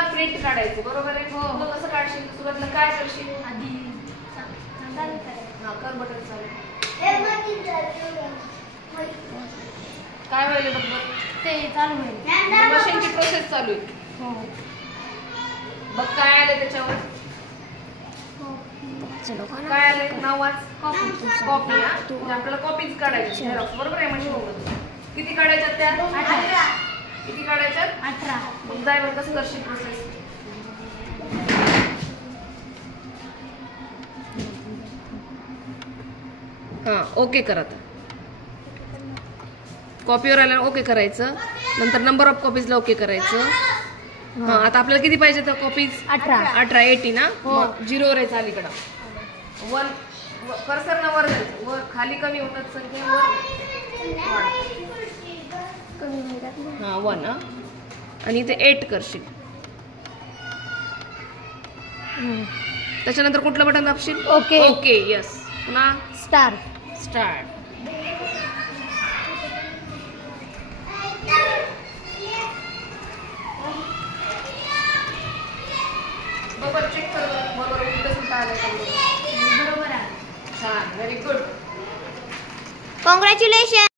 सुरुवातीला प्रिंट काढायचं बरोबर आहे. हो. मग कसं काढशील सुरुवातीला काय करशील आधी कर बटन चालू. काय व्हायला बघ ते चालू आहे मशीनची प्रोसेस चालू आहे. हो बघ काय आलं त्याच्यावर काय आले नाव वाच कॉपी. आपल्याला कॉपीज काढायची झेरॉक्स बरोबर आहे मशीन किती काढायच्यात त्या 18 किती काढायच्यात 18 मग जाय मग कसं करशील प्रोसेस हां ओके कर आता कॉपीवर आल्यावर ओके करायचं नंतर नंबर ऑफ कॉपीजला ओके करायचं. हां आता आपल्याला किती पाहिजे तर कॉपीज 18 80 ना 0 वर आहे अलीकडं 1 कर्सर वर जायचं वर खाली कमी होतात संख्या वर हां 1 आणि इथे 8 करशील. त्याच्यानंतर कुठलं बटन दाबशील ओके ओके यस पुन्हा स्टार्ट बरोबर चेक कर बरोबर उलटं सुद्धा आलं बरोबर आहे. छान व्हेरी गुड कॉंग्रॅच्युलेशन.